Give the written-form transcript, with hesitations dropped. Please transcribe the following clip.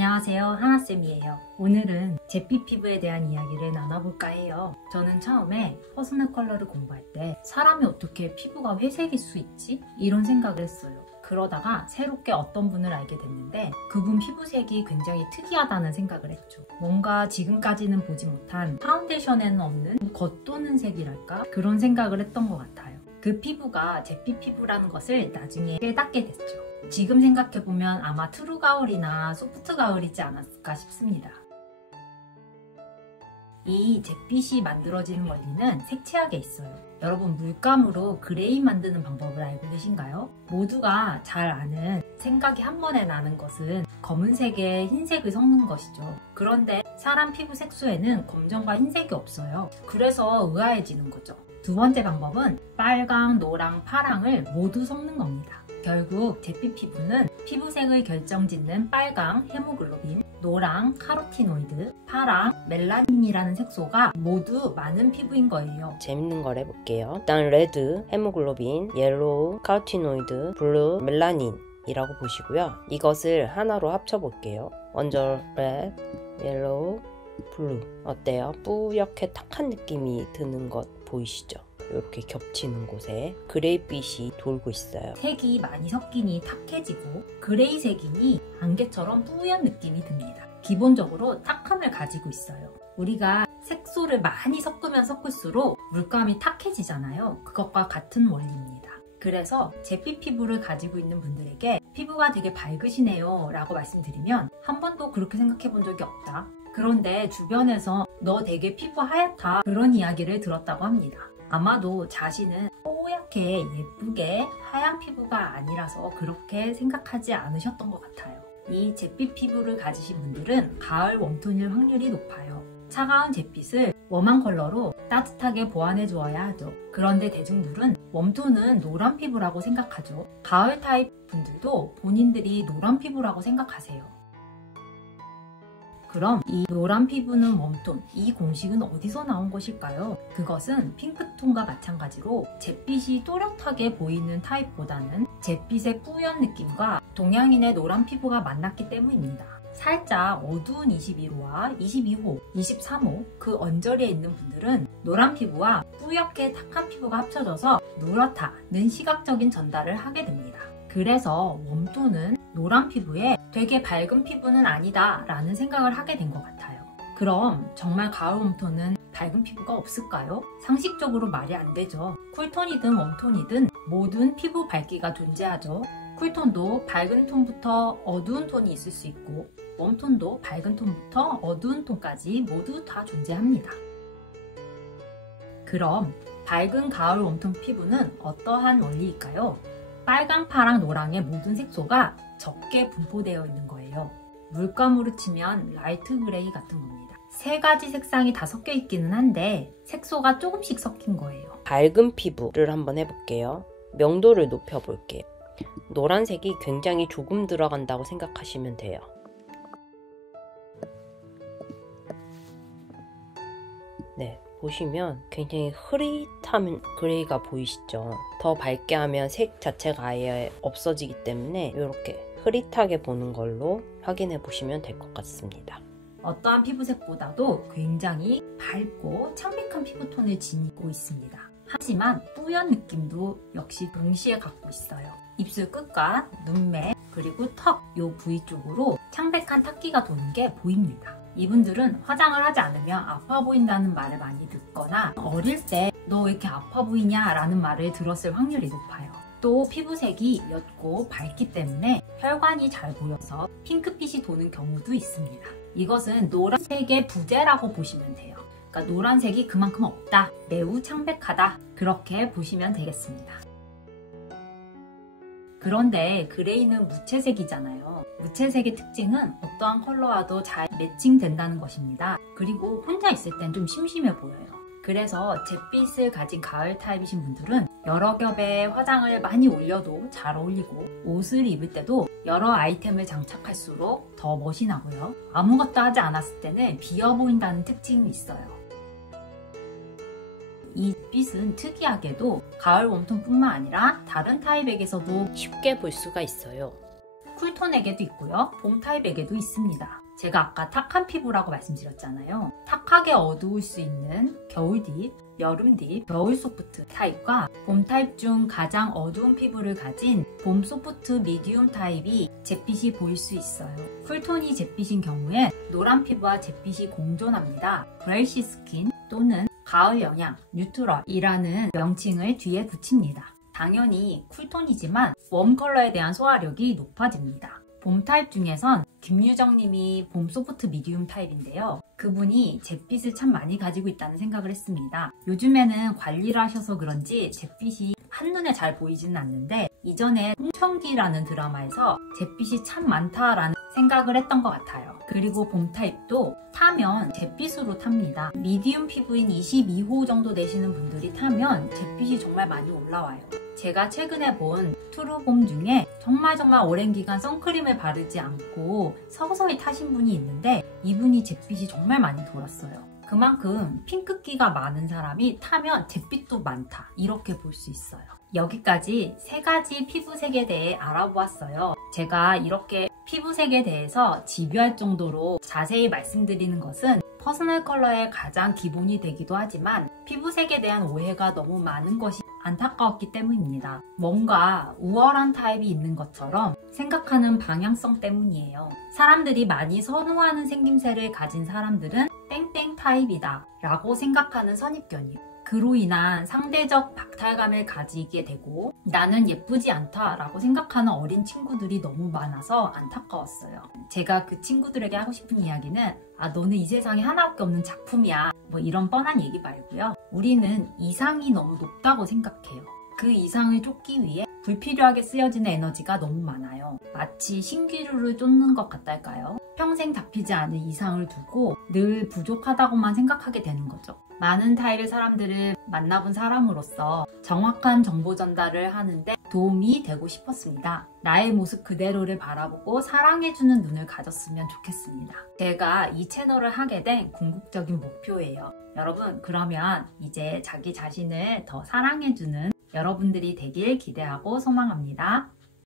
안녕하세요, 하나쌤이에요. 오늘은 잿빛 피부에 대한 이야기를 나눠볼까 해요. 저는 처음에 퍼스널 컬러를 공부할 때 사람이 어떻게 피부가 회색일 수 있지? 이런 생각을 했어요. 그러다가 새롭게 어떤 분을 알게 됐는데 그분 피부색이 굉장히 특이하다는 생각을 했죠. 뭔가 지금까지는 보지 못한 파운데이션에는 없는 겉도는 색이랄까? 그런 생각을 했던 것 같아요. 그 피부가 잿빛 피부라는 것을 나중에 깨닫게 됐죠. 지금 생각해보면 아마 트루 가을이나 소프트 가을이지 않았을까 싶습니다. 이 잿빛이 만들어지는 원리는 색채학에 있어요. 여러분, 물감으로 그레이 만드는 방법을 알고 계신가요? 모두가 잘 아는 생각이 한 번에 나는 것은 검은색에 흰색을 섞는 것이죠. 그런데 사람 피부 색소에는 검정과 흰색이 없어요. 그래서 의아해지는 거죠. 두 번째 방법은 빨강, 노랑, 파랑을 모두 섞는 겁니다. 결국 잿빛 피부는 피부색을 결정짓는 빨강, 헤모글로빈, 노랑, 카로티노이드, 파랑, 멜라닌이라는 색소가 모두 많은 피부인 거예요. 재밌는 걸 해볼게요. 일단 레드, 헤모글로빈, 옐로우, 카로티노이드, 블루, 멜라닌 이라고 보시고요. 이것을 하나로 합쳐볼게요. 먼저 레드, 옐로우, 블루. 어때요? 뿌옇게 탁한 느낌이 드는 것 보이시죠? 이렇게 겹치는 곳에 그레이빛이 돌고 있어요. 색이 많이 섞이니 탁해지고 그레이 색이니 안개처럼 뿌연 느낌이 듭니다. 기본적으로 탁함을 가지고 있어요. 우리가 색소를 많이 섞으면 섞을수록 물감이 탁해지잖아요. 그것과 같은 원리입니다. 그래서 잿빛 피부를 가지고 있는 분들에게 피부가 되게 밝으시네요 라고 말씀드리면 한 번도 그렇게 생각해 본 적이 없다. 그런데 주변에서 너 되게 피부 하얗다 그런 이야기를 들었다고 합니다. 아마도 자신은 뽀얗게 예쁘게 하얀 피부가 아니라서 그렇게 생각하지 않으셨던 것 같아요. 이 잿빛 피부를 가지신 분들은 가을 웜톤일 확률이 높아요. 차가운 잿빛을 웜한 컬러로 따뜻하게 보완해 주어야 하죠. 그런데 대중들은 웜톤은 노란 피부라고 생각하죠. 가을 타입 분들도 본인들이 노란 피부라고 생각하세요. 그럼 이 노란 피부는 웜톤, 이 공식은 어디서 나온 것일까요? 그것은 핑크톤과 마찬가지로 잿빛이 또렷하게 보이는 타입보다는 잿빛의 뿌연 느낌과 동양인의 노란 피부가 만났기 때문입니다. 살짝 어두운 21호와 22호, 23호 그 언저리에 있는 분들은 노란 피부와 뿌옇게 탁한 피부가 합쳐져서 누렇다는 시각적인 전달을 하게 됩니다. 그래서 웜톤은 노란 피부에 되게 밝은 피부는 아니다 라는 생각을 하게 된 것 같아요. 그럼 정말 가을 웜톤은 밝은 피부가 없을까요? 상식적으로 말이 안 되죠. 쿨톤이든 웜톤이든 모든 피부 밝기가 존재하죠. 쿨톤도 밝은 톤부터 어두운 톤이 있을 수 있고 웜톤도 밝은 톤부터 어두운 톤까지 모두 다 존재합니다. 그럼 밝은 가을 웜톤 피부는 어떠한 원리일까요? 빨강, 파랑, 노랑의 모든 색소가 적게 분포되어 있는 거예요. 물감으로 치면 라이트 그레이 같은 겁니다. 세 가지 색상이 다 섞여 있기는 한데 색소가 조금씩 섞인 거예요. 밝은 피부를 한번 해볼게요. 명도를 높여볼게요. 노란색이 굉장히 조금 들어간다고 생각하시면 돼요. 네, 보시면 굉장히 흐릿한 그레이가 보이시죠? 더 밝게 하면 색 자체가 아예 없어지기 때문에 이렇게 흐릿하게 보는 걸로 확인해 보시면 될 것 같습니다. 어떠한 피부색보다도 굉장히 밝고 창백한 피부톤을 지니고 있습니다. 하지만 뿌연 느낌도 역시 동시에 갖고 있어요. 입술 끝과 눈매 그리고 턱 요 부위 쪽으로 창백한 탁기가 도는 게 보입니다. 이분들은 화장을 하지 않으면 아파 보인다는 말을 많이 듣거나 어릴 때 너 왜 이렇게 아파 보이냐 라는 말을 들었을 확률이 높아요. 또 피부색이 옅고 밝기 때문에 혈관이 잘 보여서 핑크빛이 도는 경우도 있습니다. 이것은 노란색의 부재라고 보시면 돼요. 그러니까 노란색이 그만큼 없다, 매우 창백하다 그렇게 보시면 되겠습니다. 그런데 그레이는 무채색이잖아요. 무채색의 특징은 어떠한 컬러와도 잘 매칭된다는 것입니다. 그리고 혼자 있을 땐 좀 심심해 보여요. 그래서 잿빛을 가진 가을 타입이신 분들은 여러 겹의 화장을 많이 올려도 잘 어울리고 옷을 입을 때도 여러 아이템을 장착할수록 더 멋이 나고요. 아무것도 하지 않았을 때는 비어 보인다는 특징이 있어요. 이 빛은 특이하게도 가을 웜톤뿐만 아니라 다른 타입에게서도 쉽게 볼 수가 있어요. 쿨톤에게도 있고요. 봄 타입에게도 있습니다. 제가 아까 탁한 피부라고 말씀드렸잖아요. 탁하게 어두울 수 있는 겨울 딥, 여름 딥, 겨울 소프트 타입과 봄 타입 중 가장 어두운 피부를 가진 봄 소프트 미디움 타입이 잿빛이 보일 수 있어요. 쿨톤이 잿빛인 경우엔 노란 피부와 잿빛이 공존합니다. 브레이시 스킨 또는 가을 영양, 뉴트럴이라는 명칭을 뒤에 붙입니다. 당연히 쿨톤이지만 웜 컬러에 대한 소화력이 높아집니다. 봄 타입 중에선 김유정님이 봄 소프트 미디움 타입인데요. 그분이 잿빛을 참 많이 가지고 있다는 생각을 했습니다. 요즘에는 관리를 하셔서 그런지 잿빛이 한눈에 잘 보이지는 않는데 이전에 홍천기라는 드라마에서 잿빛이 참 많다라는 생각을 했던 것 같아요. 그리고 봄 타입도 타면 잿빛으로 탑니다. 미디움 피부인 22호 정도 되시는 분들이 타면 잿빛이 정말 많이 올라와요. 제가 최근에 본 트루봄 중에 정말 오랜 기간 선크림을 바르지 않고 서서히 타신 분이 있는데 이분이 잿빛이 정말 많이 돌았어요. 그만큼 핑크기가 많은 사람이 타면 잿빛도 많다 이렇게 볼 수 있어요. 여기까지 3가지 피부색에 대해 알아보았어요. 제가 이렇게 피부색에 대해서 집요할 정도로 자세히 말씀드리는 것은 퍼스널 컬러의 가장 기본이 되기도 하지만 피부색에 대한 오해가 너무 많은 것이 안타까웠기 때문입니다. 뭔가 우월한 타입이 있는 것처럼 생각하는 방향성 때문이에요. 사람들이 많이 선호하는 생김새를 가진 사람들은 땡땡 타입이다 라고 생각하는 선입견이에요. 그로 인한 상대적 박탈감을 가지게 되고 나는 예쁘지 않다 라고 생각하는 어린 친구들이 너무 많아서 안타까웠어요. 제가 그 친구들에게 하고 싶은 이야기는 너는 이 세상에 하나밖에 없는 작품이야 뭐 이런 뻔한 얘기 말고요. 우리는 이상이 너무 높다고 생각해요. 그 이상을 쫓기 위해 불필요하게 쓰여지는 에너지가 너무 많아요. 마치 신기루를 쫓는 것 같달까요? 평생 잡히지 않을 이상을 두고 늘 부족하다고만 생각하게 되는 거죠. 많은 타입의 사람들을 만나본 사람으로서 정확한 정보 전달을 하는데 도움이 되고 싶었습니다. 나의 모습 그대로를 바라보고 사랑해주는 눈을 가졌으면 좋겠습니다. 제가 이 채널을 하게 된 궁극적인 목표예요. 여러분, 그러면 이제 자기 자신을 더 사랑해주는 여러분들이 되길 기대하고 소망합니다.